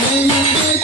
Thank you.